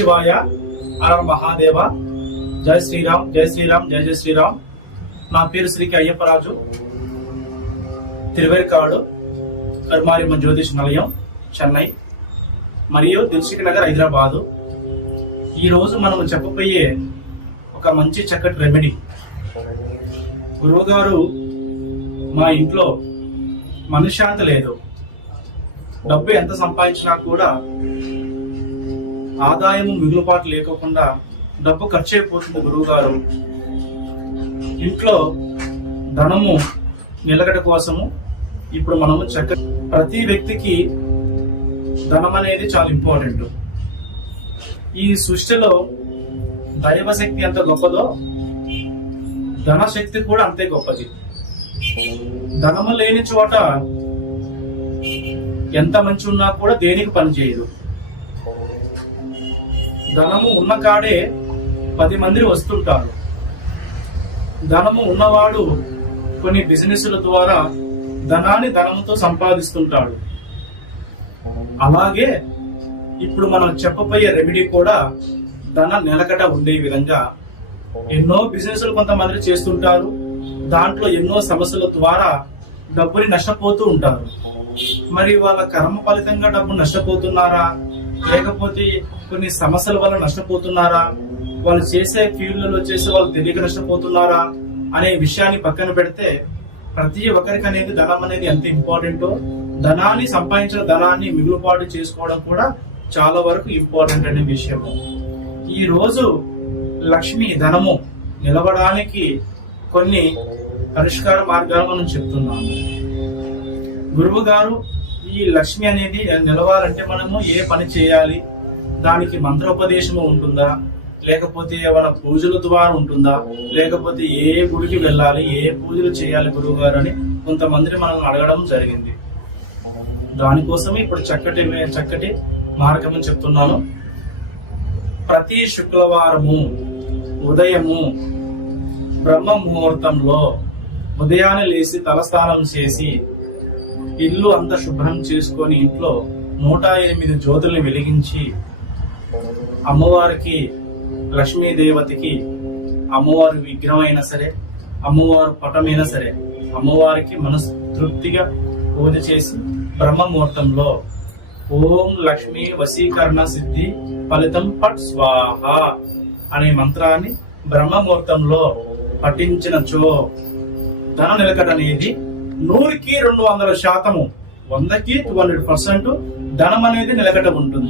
శివాయ హర మహాదేవ. జై శ్రీరామ్, జై శ్రీరామ్, జై జై శ్రీరామ్. నా పేరు శ్రీ అయ్యప్పరాజు, తిరువేర్కాడు, కర్మారిమ్మ జ్యోతిష్ నిలయం, చెన్నై మరియు దిల్సుఖ్ నగర్, హైదరాబాదు. ఈ రోజు మనం చెప్పబోయే ఒక మంచి చక్కటి రెమెడీ. గురువు గారు, మా ఇంట్లో మనశ్శాంతి లేదు, డబ్బు ఎంత సంపాదించినా కూడా ఆదాయము మిగులుబాటు లేకోకుండా డబ్బు ఖర్చు అయిపోతుంది గురువు గారు. ఇంట్లో ధనము నిలకడ కోసము ఇప్పుడు మనము ప్రతి వ్యక్తికి ధనం అనేది చాలా ఇంపార్టెంట్. ఈ సృష్టిలో దైవశక్తి ఎంత గొప్పదో ధనశక్తి కూడా అంతే గొప్పది. ధనము లేని చోట ఎంత మంచి ఉన్నా కూడా దేనికి పనిచేయదు. ధనము ఉన్న కాడే 10 మంది వస్తుంటారు. ధనము ఉన్నవాడు కొన్ని బిజినెస్ల ద్వారా ధనముతో సంపాదిస్తుంటాడు. అలాగే ఇప్పుడు మనం చెప్పబోయే రెమెడీ కూడా ధన నిలకడ ఉండే విధంగా. ఎన్నో బిజినెస్లు కొంతమంది చేస్తుంటారు, దాంట్లో ఎన్నో సమస్యల ద్వారా డబ్బుని నష్టపోతూ ఉంటారు. మరి వాళ్ళ కర్మ ఫలితంగా డబ్బు నష్టపోతున్నారా, లేకపోతే కొన్ని సమస్యల వల్ల నష్టపోతున్నారా, వాళ్ళు చేసే ఫీల్డ్లలో చేసే వాళ్ళు తెలియక నష్టపోతున్నారా అనే విషయాన్ని పక్కన పెడితే, ప్రతి ఒక్కరికి అనేది ధనం అనేది ఎంత ఇంపార్టెంటో, ధనాన్ని సంపాదించిన ధనాన్ని మిగులుబాటు చేసుకోవడం కూడా చాలా వరకు ఇంపార్టెంట్ అనే విషయము. ఈ రోజు లక్ష్మి ధనము నిలవడానికి కొన్ని పరిష్కార మార్గాలు మనం చెప్తున్నాము. గురువు గారు, ఈ లక్ష్మి అనేది నిలవాలంటే మనము ఏ పని చేయాలి, దానికి మంత్రోపదేశము ఉంటుందా, లేకపోతే ఏమైనా పూజల ద్వారా ఉంటుందా, లేకపోతే ఏ గుడికి వెళ్ళాలి, ఏ పూజలు చేయాలి గురువు గారు అని కొంతమందిని మనం అడగడం జరిగింది. దానికోసమే ఇప్పుడు చక్కటి మార్గం అని చెప్తున్నాను. ప్రతి శుక్రవారము ఉదయము బ్రహ్మ ముహూర్తంలో ఉదయాన్నే లేచి తలస్నానం చేసి ఇల్లు అంతా శుభ్రం చేసుకొని ఇంట్లో 108 జ్యోతుల్ని వెలిగించి అమ్మవారికి, లక్ష్మీదేవతకి, అమ్మవారి విగ్రహం అయినా సరే, అమ్మవారి పటమైనా సరే, అమ్మవారికి మనస్తృప్తిగా పూజ చేసి బ్రహ్మ ముహూర్తంలో ఓం లక్ష్మీ వశీకరణ సిద్ధి ఫలితం పట్ స్వాహ అనే మంత్రాన్ని బ్రహ్మ ముహూర్తంలో పఠించినచో ధన నిలకడ అనేది 100కి 200%, 100కి 200% ధనం అనేది నిలకడ ఉంటుంది.